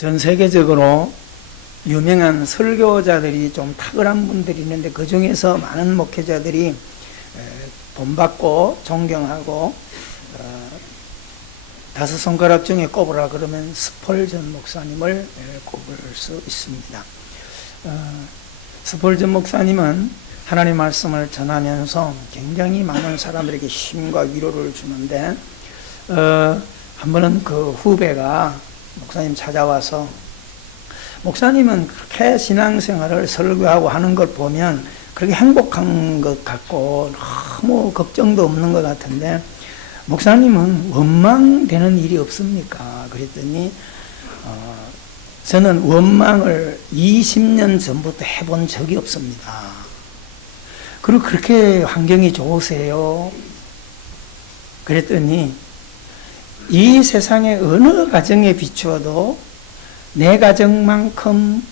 전 세계적으로 유명한 설교자들이 좀 탁월한 분들이 있는데 그 중에서 많은 목회자들이 본받고 존경하고 다섯 손가락 중에 꼽으라 그러면 스펄전 목사님을 꼽을 수 있습니다. 스펄전 목사님은 하나님 말씀을 전하면서 굉장히 많은 사람들에게 힘과 위로를 주는데 한 번은 그 후배가 목사님 찾아와서 목사님은 그렇게 신앙생활을 설교하고 하는 걸 보면 그렇게 행복한 것 같고 너무 걱정도 없는 것 같은데 목사님은 원망되는 일이 없습니까? 그랬더니 저는 원망을 20년 전부터 해본 적이 없습니다. 그리고 그렇게 환경이 좋으세요? 그랬더니 이 세상의 어느 가정에 비추어도 내 가정만큼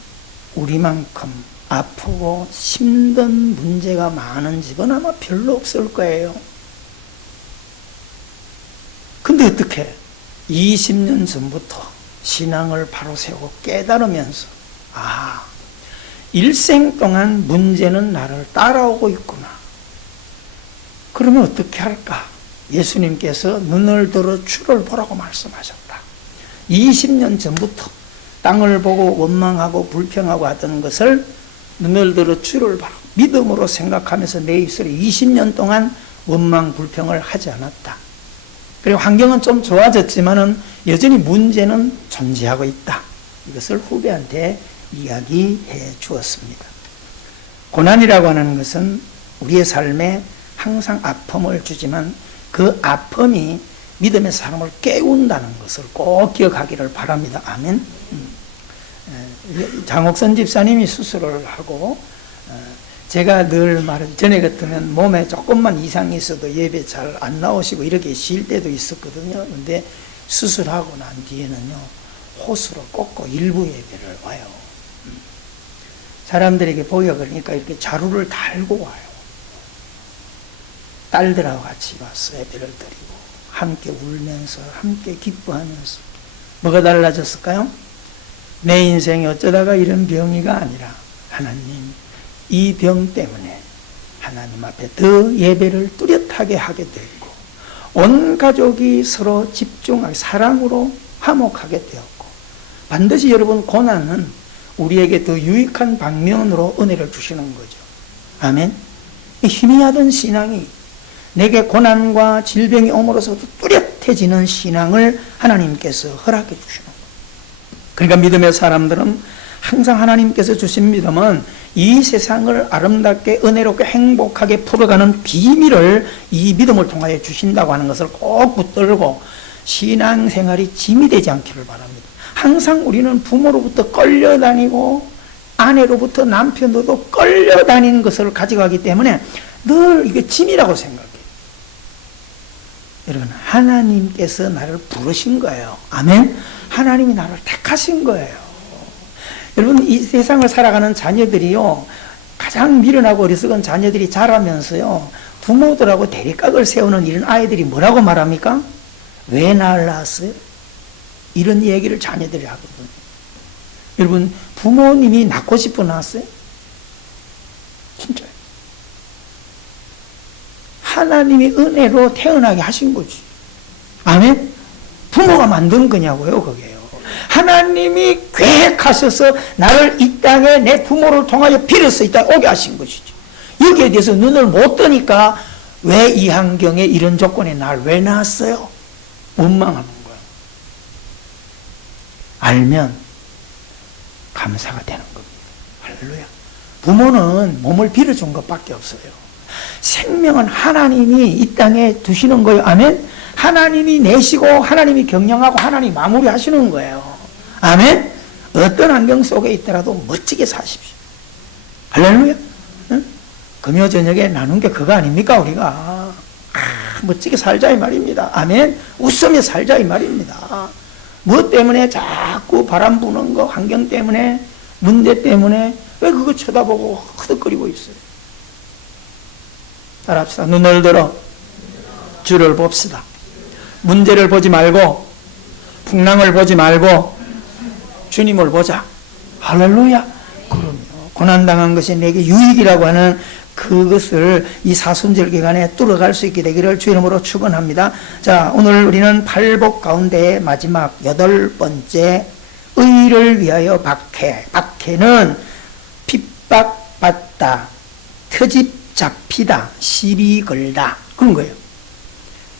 우리만큼 아프고 힘든 문제가 많은 집은 아마 별로 없을 거예요. 근데 어떻게 20년 전부터 신앙을 바로 세우고 깨달으면서 일생 동안 문제는 나를 따라오고 있구나. 그러면 어떻게 할까? 예수님께서 눈을 들어 주를 보라고 말씀하셨다. 20년 전부터 땅을 보고 원망하고 불평하고 하던 것을 눈을 들어 주를 보라. 믿음으로 생각하면서 내 입술에 20년 동안 원망 불평을 하지 않았다. 그리고 환경은 좀 좋아졌지만은 여전히 문제는 존재하고 있다. 이것을 후배한테 이야기해 주었습니다. 고난이라고 하는 것은 우리의 삶에 항상 아픔을 주지만 그 아픔이 믿음의 사람을 깨운다는 것을 꼭 기억하기를 바랍니다. 아멘. 장옥선 집사님이 수술을 하고 제가 늘 말을 전에 같으면 몸에 조금만 이상이 있어도 예배 잘 안 나오시고 이렇게 쉴 때도 있었거든요. 근데 수술하고 난 뒤에는요 호수로 꽂고 일부 예배를 와요. 사람들에게 보여 그러니까 이렇게 자루를 달고 와요. 딸들하고 같이 와서 예배를 드리고 함께 울면서 함께 기뻐하면서 뭐가 달라졌을까요? 내 인생에 어쩌다가 이런 병이가 아니라 하나님 이 병 때문에 하나님 앞에 더 예배를 뚜렷하게 하게 되고 온 가족이 서로 집중하게 사랑으로 화목하게 되었고 반드시 여러분 고난은 우리에게 더 유익한 방면으로 은혜를 주시는 거죠. 아멘. 희미하던 신앙이 내게 고난과 질병이 옴으로써 뚜렷해지는 신앙을 하나님께서 허락해 주시는 거예요. 그러니까 믿음의 사람들은 항상 하나님께서 주신 믿음은 이 세상을 아름답게 은혜롭게 행복하게 풀어가는 비밀을 이 믿음을 통하여 주신다고 하는 것을 꼭 붙들고 신앙생활이 짐이 되지 않기를 바랍니다. 항상 우리는 부모로부터 끌려다니고 아내로부터 남편으로도 끌려다니는 것을 가져가기 때문에 늘 이게 짐이라고 생각해요. 여러분 하나님께서 나를 부르신 거예요. 아멘. 하나님이 나를 택하신 거예요. 여러분 이 세상을 살아가는 자녀들이요 가장 미련하고 어리석은 자녀들이 자라면서요 부모들하고 대립각을 세우는 이런 아이들이 뭐라고 말합니까? 왜 나를 낳았어요? 이런 얘기를 자녀들이 하거든요. 여러분 부모님이 낳고 싶어 낳았어요? 진짜요. 하나님이 은혜로 태어나게 하신 거지. 아멘? 부모가 만든 거냐고요, 그게요. 하나님이 계획하셔서 나를 이 땅에 내 부모를 통하여 빌어서 이 땅에 오게 하신 것이죠. 여기에 대해서 눈을 못 뜨니까 왜 이 환경에 이런 조건에 날 왜 낳았어요? 원망하는 거야. 알면 감사가 되는 겁니다. 할렐루야. 부모는 몸을 빌어준 것밖에 없어요. 생명은 하나님이 이 땅에 두시는 거예요. 아멘? 하나님이 내시고 하나님이 경영하고 하나님이 마무리하시는 거예요. 아멘? 어떤 환경 속에 있더라도 멋지게 사십시오. 할렐루야. 응? 금요 저녁에 나눈 게 그거 아닙니까 우리가? 멋지게 살자 이 말입니다. 아멘? 웃으며 살자 이 말입니다. 무엇 때문에 자꾸 바람 부는 거 환경 때문에 문제 때문에 왜 그거 쳐다보고 허덕거리고 있어요? 따라합시다. 눈을 들어 주를 봅시다. 문제를 보지 말고 풍랑을 보지 말고 주님을 보자. 할렐루야. 그럼요. 고난당한 것이 내게 유익이라고 하는 그것을 이 사순절 기간에 뚫어갈 수 있게 되기를 주 이름으로 축원합니다. 자, 오늘 우리는 팔복 가운데 마지막 8번째 의를 위하여 박해. 박해는 핍박받다, 트집 잡히다, 시비 걸다, 그런 거예요.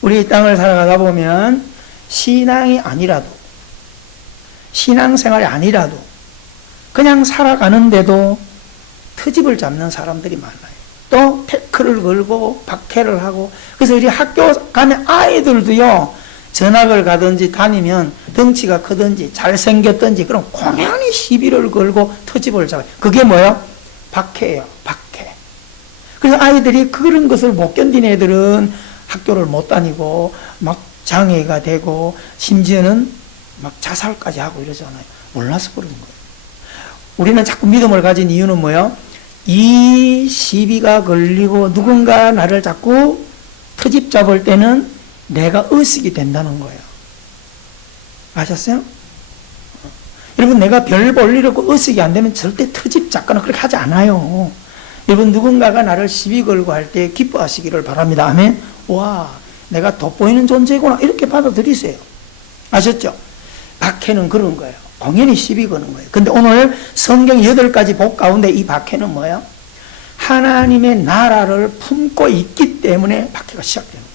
우리 이 땅을 살아가다 보면 신앙이 아니라도, 신앙생활이 아니라도 그냥 살아가는데도 트집을 잡는 사람들이 많아요. 또 태클을 걸고 박해를 하고. 그래서 우리 학교 가면 아이들도요, 전학을 가든지 다니면 덩치가 크든지 잘생겼든지 그럼 공연히 시비를 걸고 트집을 잡아요. 그게 뭐예요? 박해예요. 박해. 그래서 아이들이 그런 것을 못 견딘 애들은 학교를 못 다니고 막 장애가 되고 심지어는 막 자살까지 하고 이러잖아요. 몰라서 그런 거예요. 우리는 자꾸 믿음을 가진 이유는 뭐예요? 이 시비가 걸리고 누군가 나를 자꾸 트집 잡을 때는 내가 의식이 된다는 거예요. 아셨어요? 여러분, 내가 별 볼 일 없고 의식이 안 되면 절대 트집 잡거나 그렇게 하지 않아요. 여러분, 누군가가 나를 시비 걸고 할 때 기뻐하시기를 바랍니다. 아멘. 와, 내가 돋보이는 존재구나, 이렇게 받아들이세요. 아셨죠? 박해는 그런 거예요. 공연히 시비 거는 거예요. 근데 오늘 성경 8가지 복 가운데 이 박해는 뭐예요? 하나님의 나라를 품고 있기 때문에 박해가 시작되는 거예요.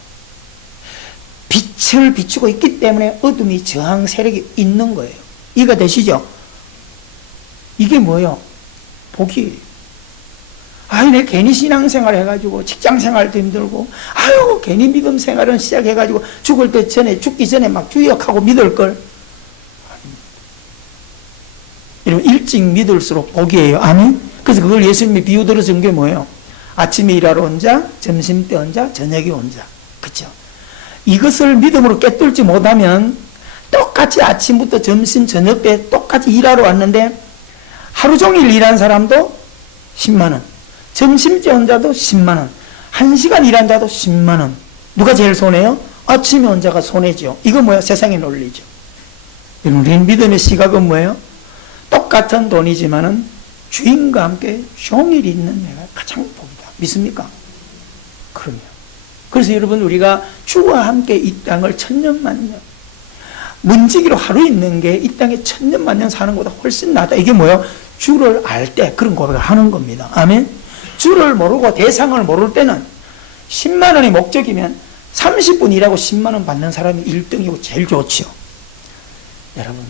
빛을 비추고 있기 때문에 어둠이 저항 세력이 있는 거예요. 이해가 되시죠? 이게 뭐예요? 복이에요. 아유, 내 괜히 신앙생활 해가지고 직장생활도 힘들고, 아유, 괜히 믿음 생활은 시작해가지고 죽기 전에 막 주역하고 믿을걸. 여러분, 일찍 믿을수록 복이에요. 아멘? 그래서 그걸 예수님이 비유 들어 준 게 뭐예요? 아침에 일하러 온 자, 점심 때 온 자, 저녁에 온 자. 그쵸? 이것을 믿음으로 깨뚫지 못하면 똑같이 아침부터 점심, 저녁 때 똑같이 일하러 왔는데 하루 종일 일한 사람도 10만 원, 점심때 온 자도 10만 원, 1시간 일한 자도 10만 원. 누가 제일 손해요? 아침에 온 자가 손해죠. 이거 뭐야? 세상의 논리죠. 우리는 믿음의 시각은 뭐예요? 똑같은 돈이지만은 주인과 함께 종일 있는 내가 가장 복이다. 믿습니까? 그럼요. 그래서 여러분, 우리가 주와 함께 이 땅을 천년만년, 문지기로 하루 있는 게 이 땅에 천년만년 사는 것보다 훨씬 낫다. 이게 뭐예요? 주를 알 때 그런 고백을 하는 겁니다. 아멘? 주를 모르고 대상을 모를 때는 10만 원이 목적이면 30분 일하고 10만 원 받는 사람이 1등이고 제일 좋죠. 여러분,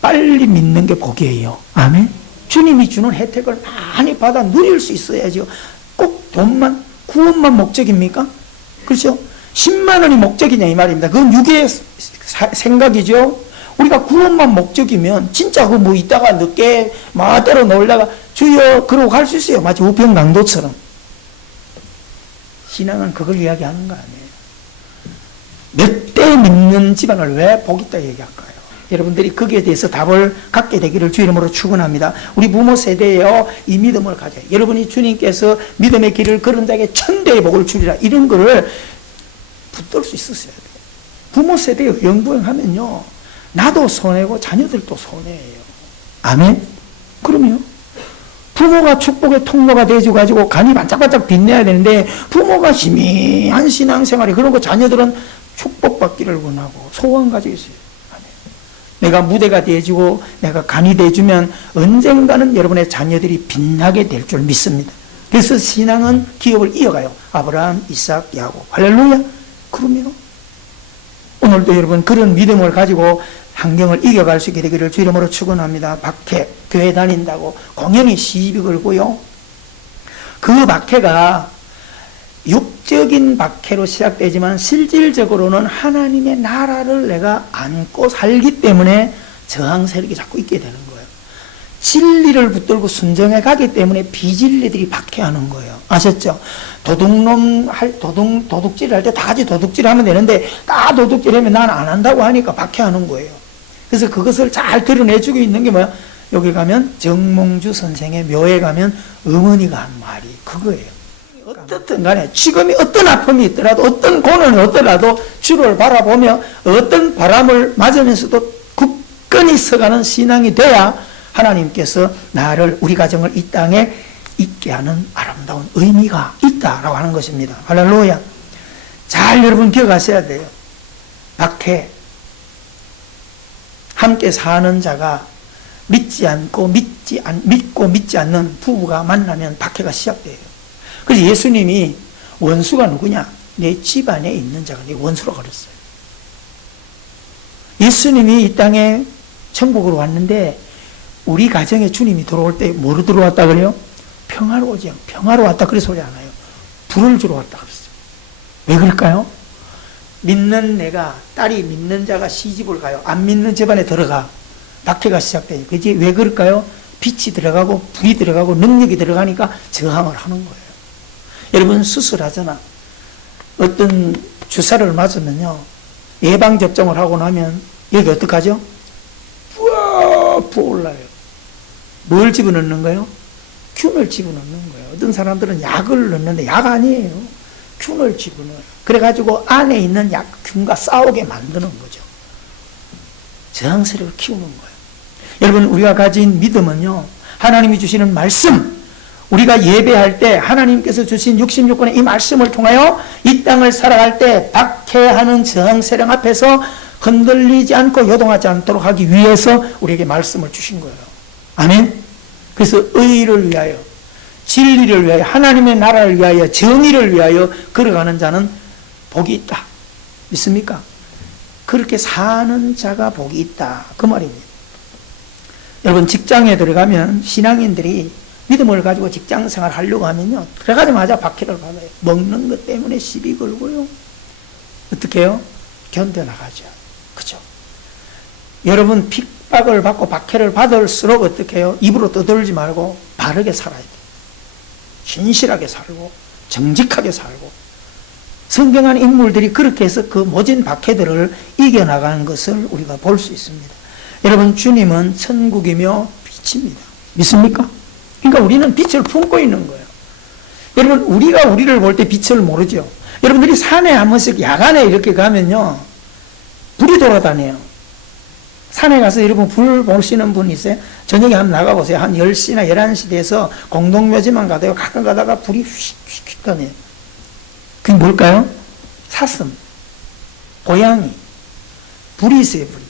빨리 믿는 게 복이에요. 아멘? 주님이 주는 혜택을 많이 받아 누릴 수 있어야죠. 꼭 돈만, 구원만 목적입니까? 그렇죠? 10만 원이 목적이냐 이 말입니다. 그건 육의 생각이죠. 우리가 구원만 목적이면 진짜 그 뭐 이따가 늦게 마대로 놀다가 주여 그러고 갈 수 있어요. 마치 우평강도처럼. 신앙은 그걸 이야기하는 거 아니에요. 몇 대 믿는 집안을 왜 복 있다 얘기할까요? 여러분들이 거기에 대해서 답을 갖게 되기를 주 이름으로 축원합니다. 우리 부모 세대에요, 이 믿음을 가져요. 여러분이 주님께서 믿음의 길을 걸은 자에게 천대의 복을 주리라, 이런 거를 붙들 수 있었어야 돼요. 부모 세대에 영부행하면요, 나도 손해고 자녀들도 손해예요. 아멘? 그럼요. 부모가 축복의 통로가 되어가지고 간이 반짝반짝 빛내야 되는데, 부모가 희미한 신앙생활이 그런 거 자녀들은 축복받기를 원하고 소원 가지고 있어요. 내가 무대가 되어주고 내가 간이 되어주면 언젠가는 여러분의 자녀들이 빛나게 될 줄 믿습니다. 그래서 신앙은 기업을 이어가요. 아브라함, 이삭, 야곱. 할렐루야. 그러면 오늘도 여러분 그런 믿음을 가지고 환경을 이겨갈 수 있게 되기를 주 이름으로 축원합니다. 박해, 교회 다닌다고 공연히 시비 걸고요. 그 박해가 육적인 박해로 시작되지만 실질적으로는 하나님의 나라를 내가 안고 살기 때문에 저항 세력이 자꾸 있게 되는 거예요. 진리를 붙들고 순정해 가기 때문에 비진리들이 박해하는 거예요. 아셨죠? 도둑질 할 때 다 같이 도둑질 하면 되는데 다 도둑질 하면 난 안 한다고 하니까 박해하는 거예요. 그래서 그것을 잘 드러내주고 있는 게 뭐야? 여기 가면 정몽주 선생의 묘에 가면 어머니가 한 말이 그거예요. 어떻든 간에 지금이 어떤 아픔이 있더라도 어떤 고난이 없더라도 주를 바라보며 어떤 바람을 맞으면서도 굳건히 서가는 신앙이 돼야 하나님께서 나를, 우리 가정을 이 땅에 있게 하는 아름다운 의미가 있다라고 하는 것입니다. 할렐루야. 잘 여러분 기억하셔야 돼요. 박해, 함께 사는 자가 믿고 믿지 않는 부부가 만나면 박해가 시작돼요. 그래서 예수님이 원수가 누구냐? 내 집안에 있는 자가 내 원수로 그랬어요. 예수님이 이 땅에 천국으로 왔는데 우리 가정에 주님이 들어올 때 뭐로 들어왔다 그래요? 평화로 오지 않고 평화로 왔다 그래 소리 안 해요. 불을 주러 왔다 그랬어요. 왜 그럴까요? 믿는 내가, 딸이 믿는 자가 시집을 가요. 안 믿는 집안에 들어가. 박해가 시작돼요. 그지? 왜 그럴까요? 빛이 들어가고 불이 들어가고 능력이 들어가니까 저항을 하는 거예요. 여러분 수술하잖아. 어떤 주사를 맞으면요, 예방접종을 하고 나면 여기 어떡하죠? 부어올라요. 뭘 집어넣는 거예요? 균을 집어넣는 거예요. 어떤 사람들은 약을 넣는데 약 아니에요. 균을 집어넣어요. 그래가지고 안에 있는 균과 싸우게 만드는 거죠. 저항세력을 키우는 거예요. 여러분 우리가 가진 믿음은요, 하나님이 주시는 말씀, 우리가 예배할 때 하나님께서 주신 66권의 이 말씀을 통하여 이 땅을 살아갈 때 박해하는 저항세력 앞에서 흔들리지 않고 요동하지 않도록 하기 위해서 우리에게 말씀을 주신 거예요. 아멘. 그래서 의를 위하여, 진리를 위하여, 하나님의 나라를 위하여, 정의를 위하여 걸어가는 자는 복이 있다. 믿습니까? 그렇게 사는 자가 복이 있다. 그 말입니다. 여러분 직장에 들어가면 신앙인들이 믿음을 가지고 직장생활 하려고 하면요, 들어가자마자 박해를 받아요. 먹는 것 때문에 시비 걸고요. 어떻게 해요? 견뎌나가죠. 그죠? 여러분 핍박을 받고 박해를 받을수록 어떻게 해요? 입으로 떠들지 말고 바르게 살아야 돼요. 신실하게 살고 정직하게 살고. 성경 안 인물들이 그렇게 해서 그 모진 박해들을 이겨나가는 것을 우리가 볼 수 있습니다. 여러분 주님은 천국이며 빛입니다. 믿습니까? 그러니까 우리는 빛을 품고 있는 거예요. 여러분 우리가 우리를 볼 때 빛을 모르죠. 여러분들이 산에 한 번씩 야간에 이렇게 가면요, 불이 돌아다녀요. 산에 가서 여러분 불 보시는 분 있어요? 저녁에 한번 나가보세요. 한 10시나 11시 돼서 공동묘지만 가다가 가끔 가다가 불이 휙휙 다녀요. 그게 뭘까요? 사슴, 고양이, 불이 있어요. 불이.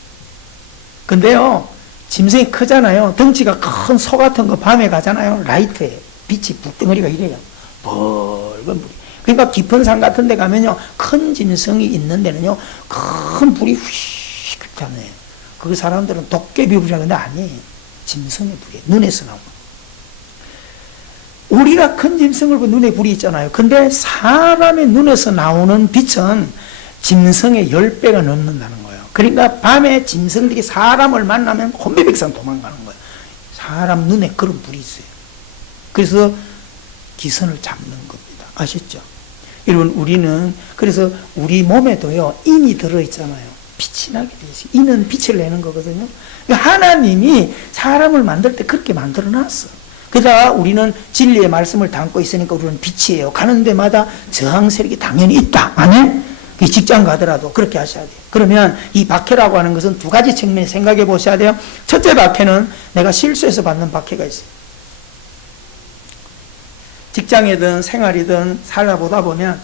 근데요, 짐승이 크잖아요. 덩치가 큰 소 같은 거 밤에 가잖아요. 라이트에 빛이 붓덩어리가 이래요. 벌건 불이. 그러니까 깊은 산 같은 데 가면요, 큰 짐승이 있는 데는요, 큰 불이 휙 다녀요. 그 사람들은 도깨비 불이라 근데 아니에요. 짐승의 불이에요. 눈에서 나오는. 우리가 큰 짐승을 보고 눈에 불이 있잖아요. 근데 사람의 눈에서 나오는 빛은 짐승의 10배가 넘는다는 거예요. 그러니까 밤에 짐승들이 사람을 만나면 혼비백산 도망가는 거예요. 사람 눈에 그런 불이 있어요. 그래서 기선을 잡는 겁니다. 아셨죠? 여러분 우리는 그래서 우리 몸에도요, 인이 들어있잖아요. 빛이 나게 돼 있어요. 인은 빛을 내는 거거든요. 하나님이 사람을 만들 때 그렇게 만들어 놨어. 그러다가 우리는 진리의 말씀을 담고 있으니까 우리는 빛이에요. 가는 데마다 저항 세력이 당연히 있다. 아멘? 직장 가더라도 그렇게 하셔야 돼요. 그러면 이 박해라고 하는 것은 두 가지 측면 생각해 보셔야 돼요. 첫째 박해는 내가 실수해서 받는 박해가 있어요. 직장이든 생활이든 살아보다 보면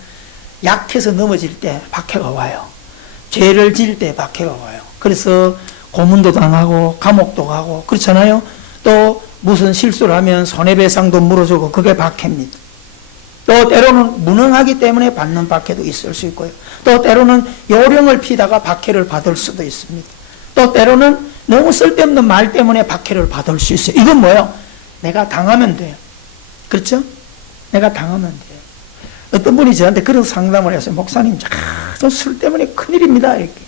약해서 넘어질 때 박해가 와요. 죄를 지을 때 박해가 와요. 그래서 고문도 당하고 감옥도 가고 그렇잖아요. 또 무슨 실수를 하면 손해배상도 물어주고 그게 박해입니다. 또 때로는 무능하기 때문에 받는 박해도 있을 수 있고요. 또 때로는 요령을 피다가 박해를 받을 수도 있습니다. 또 때로는 너무 쓸데없는 말 때문에 박해를 받을 수 있어요. 이건 뭐예요? 내가 당하면 돼요. 그렇죠? 내가 당하면 돼요. 어떤 분이 저한테 그런 상담을 했어요. 목사님, 저 술 때문에 큰일입니다. 이렇게.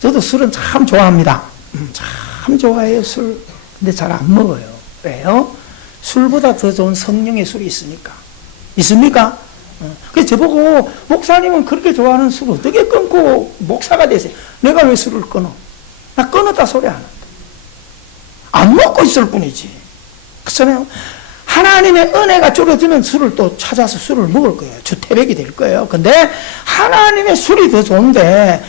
저도 술은 참 좋아합니다. 참 좋아해요, 술. 근데 잘 안 먹어요. 왜요? 술보다 더 좋은 성령의 술이 있으니까. 있습니까? 그래서 저보고, 목사님은 그렇게 좋아하는 술을 어떻게 끊고 목사가 되세요? 내가 왜 술을 끊어? 나 끊었다 소리 안 한다. 안 먹고 있을 뿐이지. 그렇잖아요? 하나님의 은혜가 줄어들면 술을 또 찾아서 술을 먹을 거예요. 주태백이 될 거예요. 근데 하나님의 술이 더 좋은데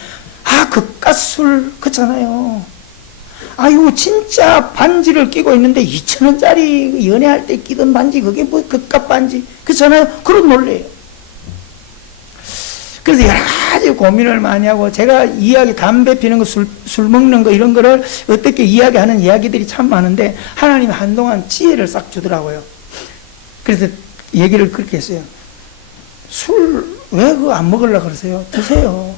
그깟 술, 그렇잖아요. 아유, 진짜 반지를 끼고 있는데 2,000원짜리 연애할 때 끼던 반지, 그게 뭐 그깟 반지, 그렇잖아요. 그런 논리예요. 그래서 여러 가지 고민을 많이 하고, 제가 이야기, 담배 피는 거, 술 먹는 거, 이런 거를 어떻게 이야기하는 이야기들이 참 많은데, 하나님이 한동안 지혜를 싹 주더라고요. 그래서 얘기를 그렇게 했어요. 술, 왜 그거 안 먹으려고 그러세요? 드세요.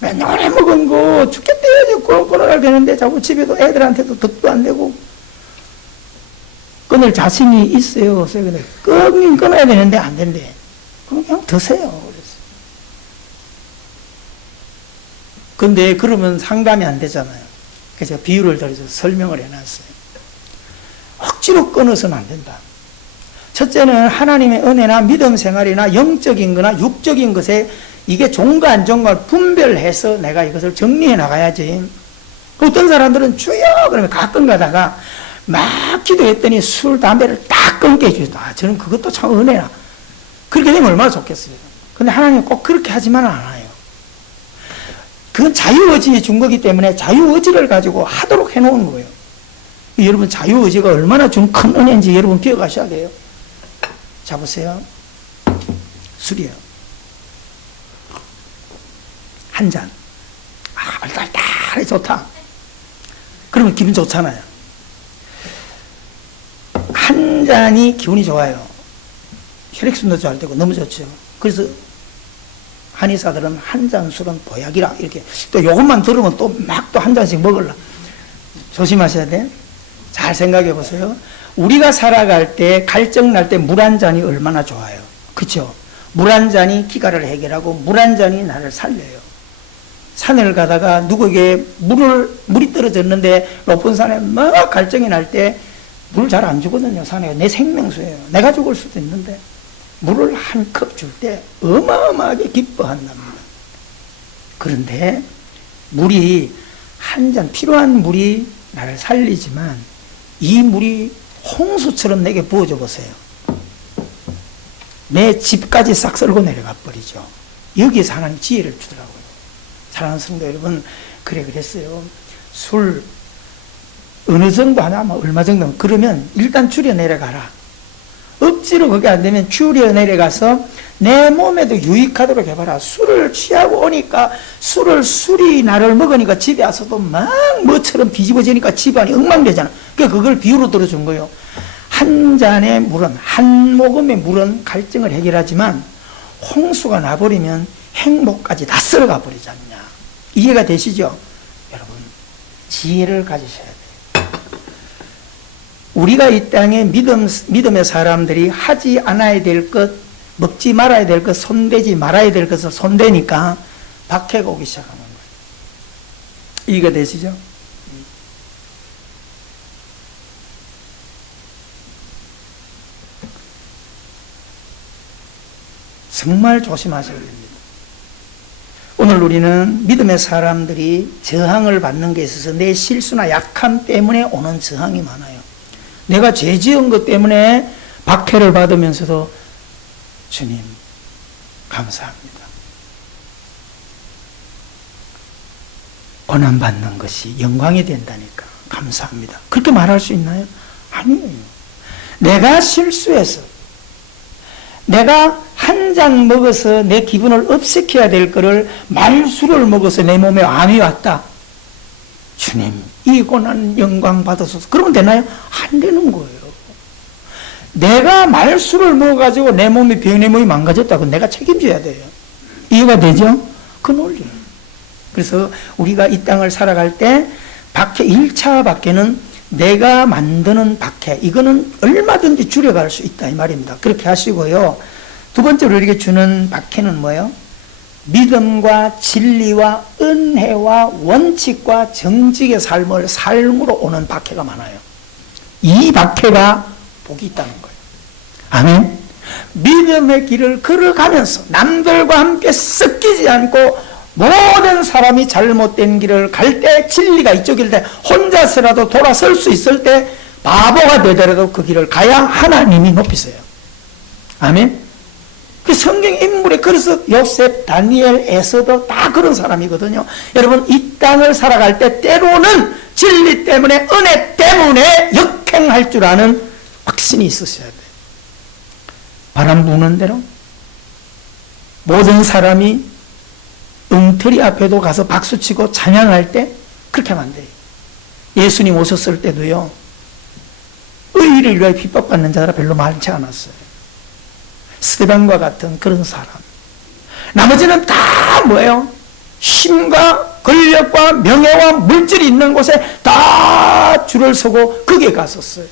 맨날 오래 먹은 거 죽겠대요. 끊어야 되는데, 자꾸 집에도 애들한테도 덕도 안 되고. 끊을 자신이 있어요. 근데 끊긴 끊어야 되는데 안 된대. 그럼 그냥 드세요. 그랬어요. 근데 그러면 상담이 안 되잖아요. 그래서 제가 비유를 들어서 설명을 해놨어요. 억지로 끊어서는 안 된다. 첫째는 하나님의 은혜나 믿음 생활이나 영적인 거나 육적인 것에 이게 종과 안 종과를 분별해서 내가 이것을 정리해 나가야지. 어떤 사람들은 주여 그러면 가끔 가다가 막 기도했더니 술, 담배를 딱 끊게 해주다. 저는 그것도 참 은혜야. 그렇게 되면 얼마나 좋겠어요. 근데 하나님은 꼭 그렇게 하지만 않아요. 그건 자유의지에 준 거기 때문에 자유의지를 가지고 하도록 해놓은 거예요. 여러분, 자유의지가 얼마나 준 큰 은혜인지 여러분 기억하셔야 돼요. 자, 보세요. 술이에요. 한 잔. 알딸딸해 좋다. 그러면 기분 좋잖아요. 한 잔이 기분이 좋아요. 혈액순도 잘 되고 너무 좋죠. 그래서 한의사들은 한 잔 술은 보약이라 이렇게 또 요것만 들으면 또 막 또 한 잔씩 먹으려. 조심하셔야 돼. 잘 생각해 보세요. 우리가 살아갈 때 갈증 날 때 물 한 잔이 얼마나 좋아요. 그렇죠? 물 한 잔이 기가를 해결하고 물 한 잔이 나를 살려요. 산을 가다가 누구에게 물이 떨어졌는데 높은 산에 막 갈증이 날 때 물 잘 안 주거든요. 산에 내 생명수예요. 내가 죽을 수도 있는데 물을 한 컵 줄 때 어마어마하게 기뻐한답니다. 그런데 물이 한 잔 필요한 물이 나를 살리지만 이 물이 홍수처럼 내게 부어져 보세요. 내 집까지 싹 쓸고 내려가 버리죠. 여기에서 하나님 지혜를 주더라고요. 사랑하는 성도 여러분, 그랬어요. 술 어느 정도 하나, 얼마 정도, 그러면 일단 줄여 내려가라. 억지로 그게 안 되면 줄여 내려가서 내 몸에도 유익하도록 해봐라. 술을 취하고 오니까 술이 나를 먹으니까 집에 와서도 막 뭐처럼 뒤집어지니까 집안이 엉망되잖아. 그러니까 그걸 비유로 들어준 거예요. 한 잔의 물은, 한 모금의 물은 갈증을 해결하지만 홍수가 나버리면 행복까지 다 쓸어가 버리지 않냐. 이해가 되시죠? 여러분, 지혜를 가지셔야 돼요. 우리가 이 땅에 믿음의 사람들이 하지 않아야 될 것, 먹지 말아야 될 것, 손대지 말아야 될 것을 손대니까 박해가 오기 시작하는 거예요. 이해가 되시죠? 정말 조심하셔야 됩니다. 오늘 우리는 믿음의 사람들이 저항을 받는 게 있어서 내 실수나 약함 때문에 오는 저항이 많아요. 내가 죄 지은 것 때문에 박해를 받으면서도 주님 감사합니다. 고난받는 것이 영광이 된다니까 감사합니다. 그렇게 말할 수 있나요? 아니에요. 내가 실수해서 내가 한 잔 먹어서 내 기분을 업시켜야 될 거를 말술을 먹어서 내 몸에 암이 왔다. 주님, 이 고난 영광 받으소서. 그러면 되나요? 안 되는 거예요. 내가 말술을 먹어가지고 내 몸이 내 몸이 망가졌다고 내가 책임져야 돼요. 이해가 되죠? 그 논리. 그래서 우리가 이 땅을 살아갈 때 박해, 1차 박해는 내가 만드는 박해, 이거는 얼마든지 줄여갈 수 있다 이 말입니다. 그렇게 하시고요. 두 번째로 이렇게 주는 박해는 뭐예요? 믿음과 진리와 은혜와 원칙과 정직의 삶으로 오는 박해가 많아요. 이 박해가 복이 있다는 거예요. 아멘. 믿음의 길을 걸어가면서 남들과 함께 섞이지 않고 모든 사람이 잘못된 길을 갈 때, 진리가 이쪽일 때 혼자서라도 돌아설 수 있을 때 바보가 되더라도 그 길을 가야 하나님이 높이세요. 아멘. 그 성경 인물에, 그래서 요셉, 다니엘, 에서도 다 그런 사람이거든요. 여러분, 이 땅을 살아갈 때 때로는 진리 때문에, 은혜 때문에 역행할 줄 아는 확신이 있으셔야 돼요. 바람 부는 대로 모든 사람이 엉터리 앞에도 가서 박수치고 찬양할 때 그렇게 하면 안 돼요. 예수님 오셨을 때도요, 의의를 위하여 핍박받는 자가 별로 많지 않았어요. 스데반과 같은 그런 사람. 나머지는 다 뭐예요? 힘과 권력과 명예와 물질이 있는 곳에 다 줄을 서고 거기에 갔었어요.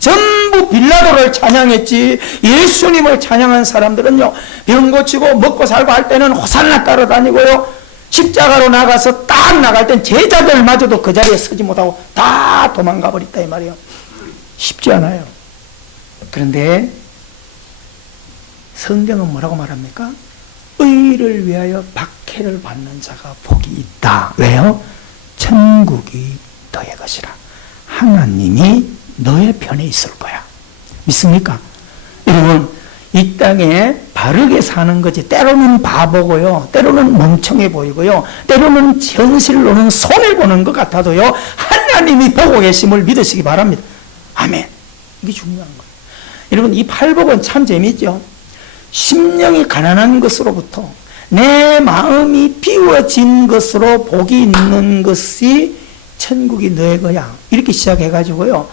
전부 빌라도를 찬양했지, 예수님을 찬양한 사람들은요, 병 고치고 먹고 살고 할 때는 호산나 따라다니고요, 십자가로 나가서 딱 나갈 땐 제자들마저도 그 자리에 서지 못하고 다 도망가 버렸다 이 말이에요. 쉽지 않아요. 그런데 성경은 뭐라고 말합니까? 의를 위하여 박해를 받는 자가 복이 있다. 왜요? 천국이 너의 것이라. 하나님이 너의 편에 있을 거야. 믿습니까? 여러분, 이 땅에 바르게 사는 것이 때로는 바보고요, 때로는 멍청해 보이고요, 때로는 현실로는 손해보는 것 같아도요, 하나님이 보고 계심을 믿으시기 바랍니다. 아멘. 이게 중요한 거예요. 여러분, 이 팔복은 참 재미있죠. 심령이 가난한 것으로부터 내 마음이 비워진 것으로 복이 있는 것이 천국이 너의 거야. 이렇게 시작해가지고요,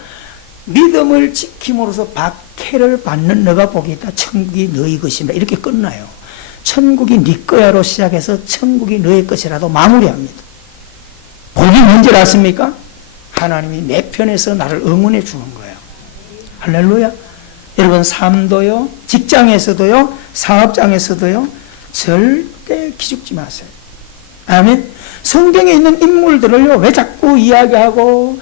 믿음을 지킴으로써 박해를 받는 너가 복이 있다. 천국이 너의 것이다. 이렇게 끝나요. 천국이 네 거야로 시작해서 천국이 너의 것이라도 마무리합니다. 복이 뭔지 아십니까? 하나님이 내 편에서 나를 응원해 주는 거예요. 할렐루야. 여러분, 삶도요, 직장에서도요, 사업장에서도요, 절대 기죽지 마세요. 아멘. 성경에 있는 인물들을요, 왜 자꾸 이야기하고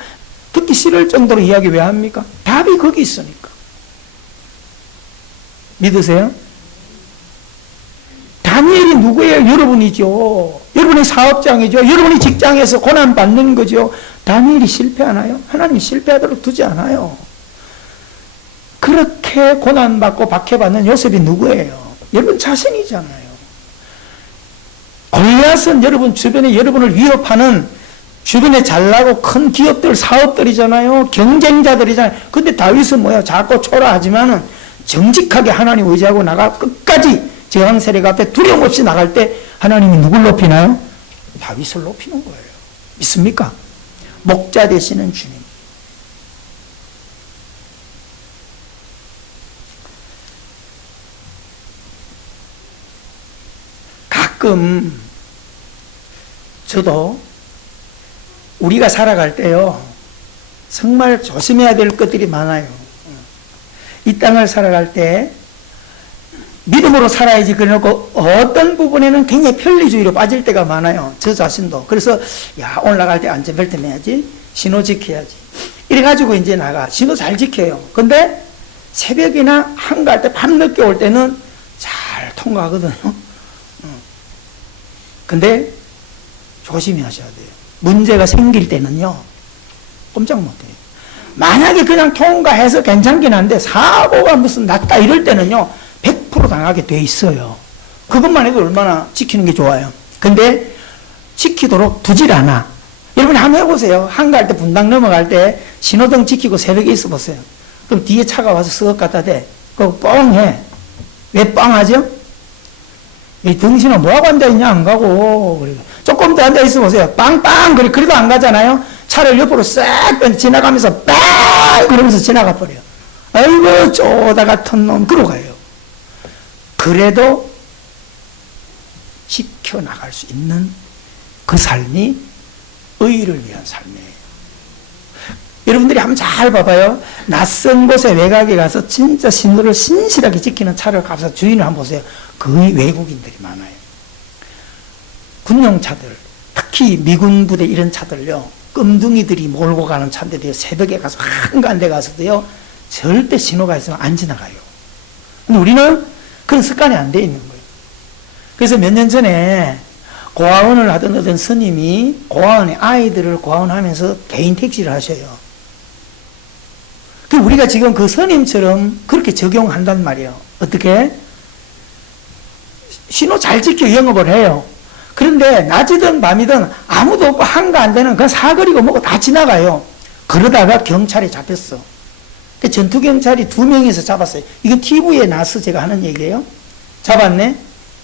듣기 싫을 정도로 이야기 왜 합니까? 답이 거기 있으니까. 믿으세요? 다니엘이 누구예요? 여러분이죠. 여러분의 사업장이죠. 여러분이 직장에서 고난받는 거죠. 다니엘이 실패하나요? 하나님이 실패하도록 두지 않아요. 그렇게 고난받고 박해받는 요셉이 누구예요? 여러분 자신이잖아요. 골리앗은 여러분 주변에 여러분을 위협하는 주변에 잘나고 큰 기업들, 사업들이잖아요. 경쟁자들이잖아요. 근데 다윗은 뭐야? 작고 초라하지만은 정직하게 하나님 의지하고 나가 끝까지 저항 세력 앞에 두려움 없이 나갈 때 하나님이 누굴 높이나요? 다윗을 높이는 거예요. 믿습니까? 목자 되시는 주님. 가끔 저도 우리가 살아갈 때요, 정말 조심해야 될 것들이 많아요. 이 땅을 살아갈 때 믿음으로 살아야지 그래놓고 어떤 부분에는 굉장히 편리주의로 빠질 때가 많아요. 저 자신도. 그래서 야, 오늘 나갈 때 안전벨트 매야지, 신호 지켜야지, 이래가지고 이제 나가. 신호 잘 지켜요. 근데 새벽이나 한가할 때 밤늦게 올 때는 잘 통과하거든요. 근데 조심히 하셔야 돼요. 문제가 생길 때는요, 꼼짝 못해요. 만약에 그냥 통과해서 괜찮긴 한데 사고가 무슨 났다 이럴 때는요, 100% 당하게 돼 있어요. 그것만 해도 얼마나 지키는 게 좋아요. 근데 지키도록 두질 않아. 여러분이 한번 해보세요. 한가할 때 분당 넘어갈 때 신호등 지키고 새벽에 있어 보세요. 그럼 뒤에 차가 와서 쓱 갖다 대. 그거 뻥해. 왜 뻥하죠? 이 등신은 뭐하고 앉아있냐? 안 가고. 조금 더 앉아있어 보세요. 빵빵! 그래도 안 가잖아요? 차를 옆으로 싹 지나가면서 빵! 그러면서 지나가 버려요. 아이고, 쪼다 같은 놈. 그러고 가요. 그래도 지켜나갈 수 있는 그 삶이 의를 위한 삶이에요. 여러분들이 한번 잘 봐봐요. 낯선 곳에 외곽에 가서 진짜 신호를 신실하게 지키는 차를 가서 주인을 한번 보세요. 거의 외국인들이 많아요. 군용차들, 특히 미군 부대 이런 차들요, 끔둥이들이 몰고 가는 차들이요, 새벽에 가서 한가한데 가서도요, 절대 신호가 있으면 안 지나가요. 근데 우리는 그런 습관이 안 돼 있는 거예요. 그래서 몇 년 전에 고아원을 하던 어떤 스님이 고아원에 아이들을 고아원하면서 개인 택시를 하셔요. 우리가 지금 그 스님처럼 그렇게 적용한단 말이에요. 어떻게? 신호 잘 지켜 영업을 해요. 그런데 낮이든 밤이든 아무도 없고 한가한데는 그 사거리고 뭐고 다 지나가요. 그러다가 경찰에 잡혔어. 전투경찰이 2명이서 잡았어요. 이건 TV에 나서 제가 하는 얘기예요. 잡았네?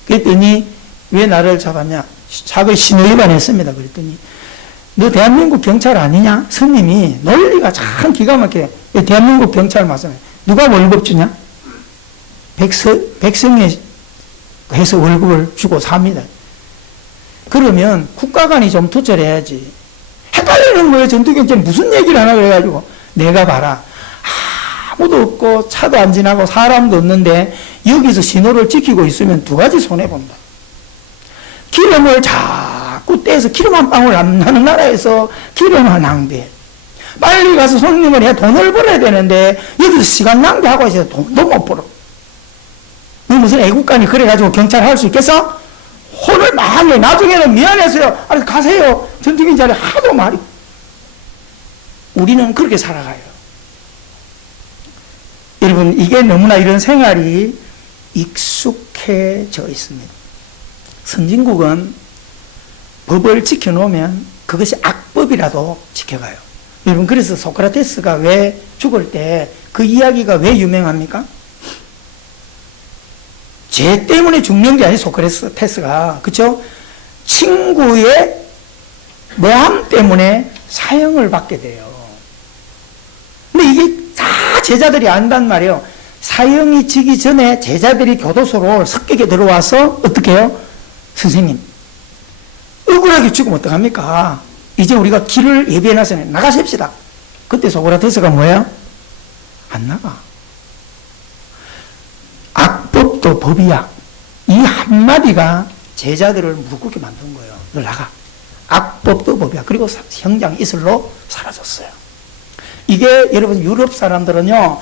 그랬더니 왜 나를 잡았냐? 사거리 신호 위반했습니다. 그랬더니 너 대한민국 경찰 아니냐? 스님이 논리가 참 기가 막혀요. 대한민국 경찰 맞습니다. 누가 월급 주냐? 백성에 해서 월급을 주고 삽니다. 그러면 국가관이 좀 투철해야지. 헷갈리는 거예요. 전투경찰이 무슨 얘기를 하나 그래가지고 내가 봐라. 아무도 없고 차도 안 지나고 사람도 없는데 여기서 신호를 지키고 있으면 2가지 손해본다. 기름을 자꾸 떼서 기름 한 방울 안 나는 나라에서 기름을 낭비해. 빨리 가서 손님을 해 돈을 벌어야 되는데 여기서 시간 낭비하고 있어서 돈도 못 벌어. 너 무슨 애국간이 그래가지고 경찰 할 수 있겠어? 혼을 막 내. 나중에는 미안해서요. 아니 가세요. 전투경찰이 하도 말이. 우리는 그렇게 살아가요. 여러분 이게 너무나 이런 생활이 익숙해져 있습니다. 선진국은 법을 지켜놓으면 그것이 악법이라도 지켜가요. 여러분 그래서 소크라테스가 왜 죽을 때 그 이야기가 왜 유명합니까? 죄 때문에 죽는 게 아니에요. 소크라테스가. 그렇죠? 친구의 모함 때문에 사형을 받게 돼요. 근데 이게 다 제자들이 안단 말이에요. 사형이 지기 전에 제자들이 교도소로 습격에 들어와서 어떻게 해요? 선생님 억울하게 죽으면 어떡합니까? 이제 우리가 길을 예비해놨으니 나가십시다. 그때 소크라테스가 뭐예요? 안 나가. 악법도 법이야. 이 한마디가 제자들을 무겁게 만든 거예요. 너 나가. 악법도 법이야. 그리고 형장 이슬로 사라졌어요. 이게 여러분 유럽 사람들은요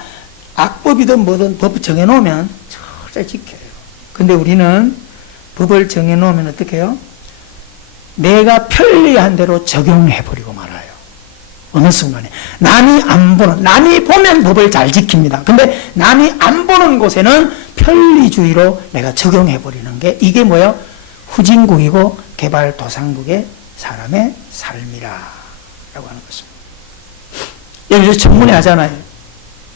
악법이든 뭐든 법 정해놓으면 철저히 지켜요. 근데 우리는 법을 정해놓으면 어떻게 해요? 내가 편리한 대로 적용해버리고 말아요. 어느 순간에 남이 안 보는, 남이 보면 법을 잘 지킵니다. 근데 남이 안 보는 곳에는 편리주의로 내가 적용해버리는 게 이게 뭐예요? 후진국이고 개발도상국의 사람의 삶이라 라고 하는 것입니다. 여러분 청문회 하잖아요.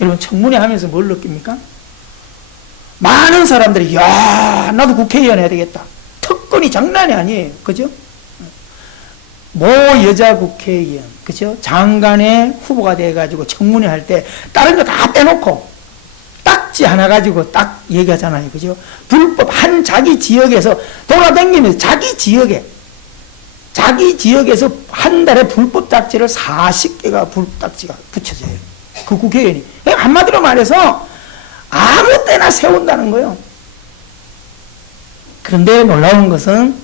여러분 청문회 하면서 뭘 느낍니까? 많은 사람들이 야 나도 국회의원 해야 되겠다. 특권이 장난이 아니에요. 그죠? 모 여자 국회의원, 그죠? 장관의 후보가 돼가지고 청문회 할 때 다른 거 다 빼놓고 딱지 하나 가지고 딱 얘기하잖아요. 그죠? 불법 한 자기 지역에서 돌아다니면서 자기 지역에서 한 달에 불법 딱지를 40개가 불법 딱지가 붙여져요. 그 국회의원이. 한마디로 말해서 아무 때나 세운다는 거예요. 그런데 놀라운 것은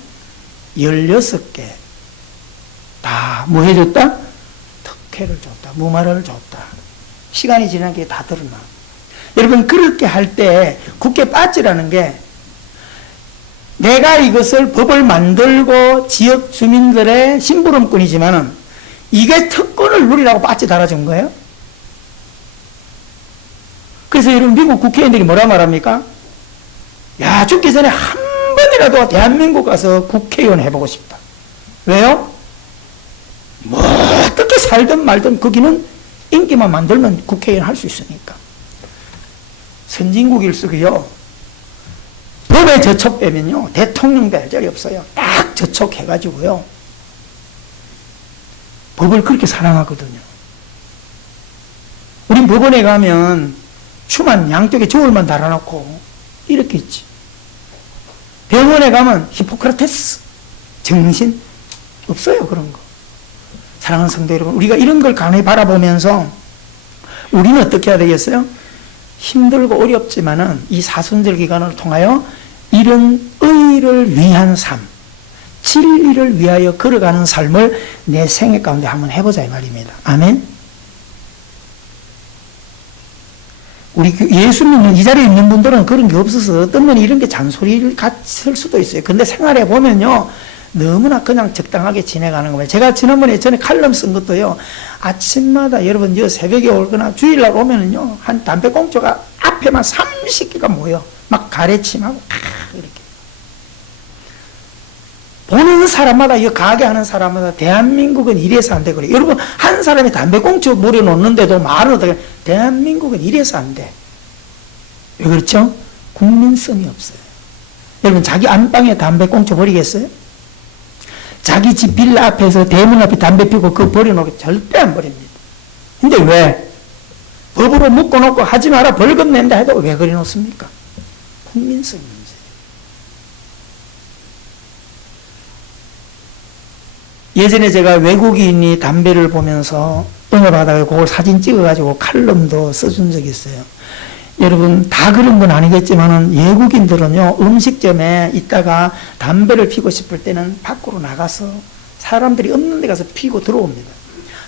16개 다 뭐 해줬다? 특혜를 줬다. 무마를 줬다. 시간이 지난 게 다 드러나. 여러분 그렇게 할 때 국회 빠지라는 게 내가 이것을 법을 만들고 지역 주민들의 심부름꾼이지만은 이게 특권을 누리라고 빠지 달아준 거예요. 그래서 여러분 미국 국회의원들이 뭐라 말합니까? 야 죽기 전에 한 번이라도 대한민국 가서 국회의원 해보고 싶다. 왜요? 뭐 어떻게 살든 말든 거기는 인기만 만들면 국회의원 할 수 있으니까. 선진국일수록요 법에 저촉 빼면요 대통령 될 자리 없어요. 딱 저촉해가지고요 법을 그렇게 사랑하거든요. 우린 법원에 가면 추만 양쪽에 저울만 달아놓고 이렇게 있지. 병원에 가면 히포크라테스 정신 없어요. 그런 거. 사랑하는 성도 여러분, 우리가 이런 걸 간에 바라보면서 우리는 어떻게 해야 되겠어요? 힘들고 어렵지만은 이 사순절 기간을 통하여 이런 의를 위한 삶, 진리를 위하여 걸어가는 삶을 내 생애 가운데 한번 해보자 이 말입니다. 아멘. 우리 예수 믿는 이 자리에 있는 분들은 그런 게 없어서 어떤 분이 이런 게 잔소리를 같을 수도 있어요. 근데 생활해 보면요 너무나 그냥 적당하게 지내가는 거예요. 제가 지난번에 전에 칼럼 쓴 것도요 아침마다 여러분 새벽에 오거나 주일날 오면은요 한 담배꽁초가 앞에만 30개가 모여 막 가래침하고 이렇게 보는 사람마다, 이 가게 하는 사람마다 대한민국은 이래서 안 돼. 그래. 여러분, 한 사람이 담배꽁초 물에 놓는데도 말은 어떻게, 대한민국은 이래서 안 돼. 왜 그렇죠? 국민성이 없어요. 여러분, 자기 안방에 담배꽁초 버리겠어요? 자기 집 빌라 앞에서 대문 앞에 담배 피우고 그거 버려놓고 절대 안 버립니다. 근데 왜? 법으로 묶어놓고 하지 마라 벌금 낸다 해도 왜 그래 놓습니까? 국민성 문제. 예전에 제가 외국인이 담배를 보면서 은혜 받아서 그걸 사진 찍어가지고 칼럼도 써준 적이 있어요. 여러분, 다 그런 건 아니겠지만은 외국인들은요, 음식점에 있다가 담배를 피고 싶을 때는 밖으로 나가서 사람들이 없는 데 가서 피고 들어옵니다.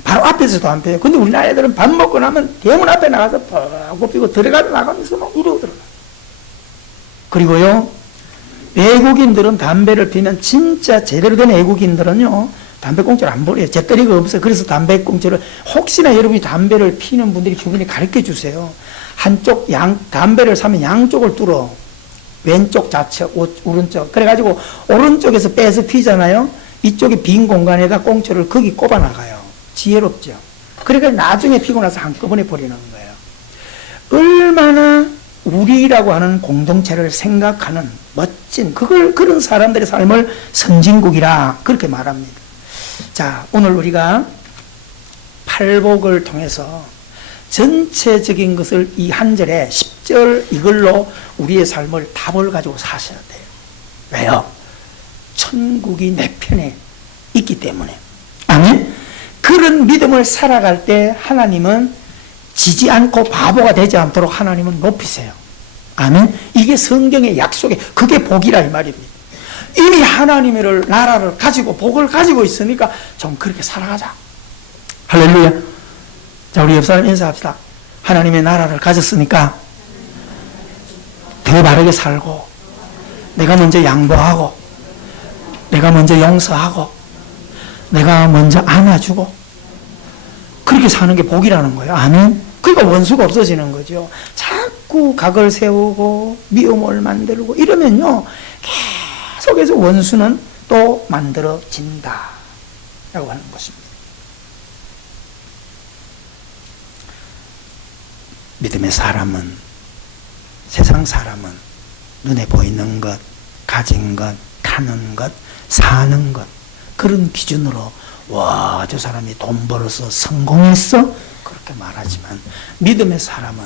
바로 앞에서도 안 펴요. 근데 우리나라 애들은 밥 먹고 나면 대문 앞에 나가서 퍽 피고 들어가다 나가면서 막 이러고 들어가. 그리고요, 외국인들은 담배를 피면, 진짜 제대로 된 외국인들은요, 담배꽁초를 안 버려요. 재떨이가 없어요. 그래서 담배꽁초를, 혹시나 여러분이 담배를 피는 분들이 주변에 가르쳐 주세요. 한쪽, 담배를 사면 양쪽을 뚫어. 왼쪽 좌측, 오른쪽. 그래가지고, 오른쪽에서 빼서 피잖아요. 이쪽에 빈 공간에다 꽁초를 거기 꼽아 나가요. 지혜롭죠. 그러니까 나중에 피고 나서 한꺼번에 버리는 거예요. 얼마나 우리라고 하는 공동체를 생각하는 멋진, 그런 사람들의 삶을 선진국이라 그렇게 말합니다. 자, 오늘 우리가 팔복을 통해서 전체적인 것을 이 한 절에 10절 이걸로 우리의 삶을 답을 가지고 사셔야 돼요. 왜요? 천국이 내 편에 있기 때문에. 아멘? 그런 믿음을 살아갈 때 하나님은 지지 않고 바보가 되지 않도록 하나님은 높이세요. 아멘? 이게 성경의 약속에, 그게 복이라 이 말입니다. 이미 하나님의 나라를 가지고 복을 가지고 있으니까 좀 그렇게 살아가자. 할렐루야. 자, 우리 옆 사람 인사합시다. 하나님의 나라를 가졌으니까 더 바르게 살고, 내가 먼저 양보하고, 내가 먼저 용서하고, 내가 먼저 안아주고, 그렇게 사는 게 복이라는 거예요. 아멘. 그러니까 원수가 없어지는 거죠. 자꾸 각을 세우고 미움을 만들고 이러면요, 계속해서 원수는 또 만들어진다 라고 하는 것입니다. 믿음의 사람은, 세상 사람은 눈에 보이는 것, 가진 것, 타는 것, 사는 것, 그런 기준으로 와, 저 사람이 돈 벌어서 성공했어? 그렇게 말하지만, 믿음의 사람은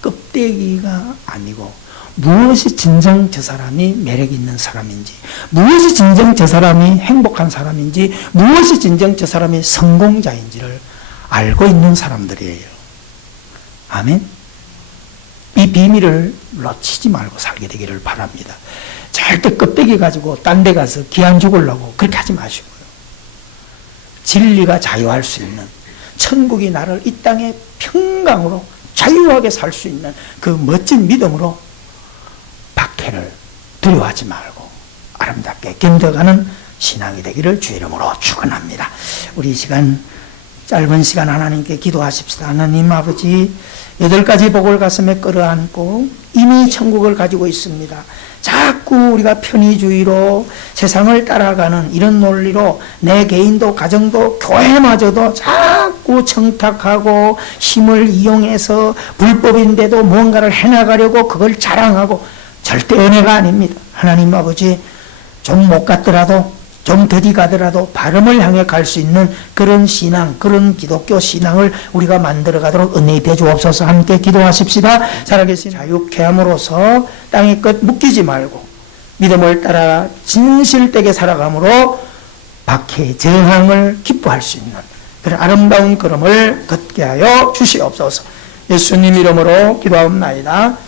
껍데기가 아니고 무엇이 진정 저 사람이 매력 있는 사람인지, 무엇이 진정 저 사람이 행복한 사람인지, 무엇이 진정 저 사람이 성공자인지를 알고 있는 사람들이에요. 아멘. 이 비밀을 놓치지 말고 살게 되기를 바랍니다. 절대 껍데기 가지고 딴 데 가서 기한 죽으려고 그렇게 하지 마시고요. 진리가 자유할 수 있는, 천국이 나를 이 땅에 평강으로 자유하게 살 수 있는 그 멋진 믿음으로 박해를 두려워하지 말고 아름답게 견뎌가는 신앙이 되기를 주의 이름으로 축원합니다. 우리 이 시간, 짧은 시간 하나님께 기도하십시다. 하나님 아버지, 8가지 복을 가슴에 끌어안고 이미 천국을 가지고 있습니다. 자꾸 우리가 편의주의로 세상을 따라가는 이런 논리로 내 개인도 가정도 교회마저도 자꾸 청탁하고 힘을 이용해서 불법인데도 무언가를 해나가려고 그걸 자랑하고, 절대 은혜가 아닙니다. 하나님 아버지, 좀 못 갔더라도, 좀 더디 가더라도 바름을 향해 갈 수 있는 그런 신앙, 그런 기독교 신앙을 우리가 만들어 가도록 은혜히 되주옵소서. 함께 기도하십시다. 살아계신 자유케 함으로써 땅의 끝 묶이지 말고 믿음을 따라 진실되게 살아감으로 박해, 저항을 기뻐할 수 있는 그런 아름다운 걸음을 걷게 하여 주시옵소서. 예수님 이름으로 기도하옵나이다.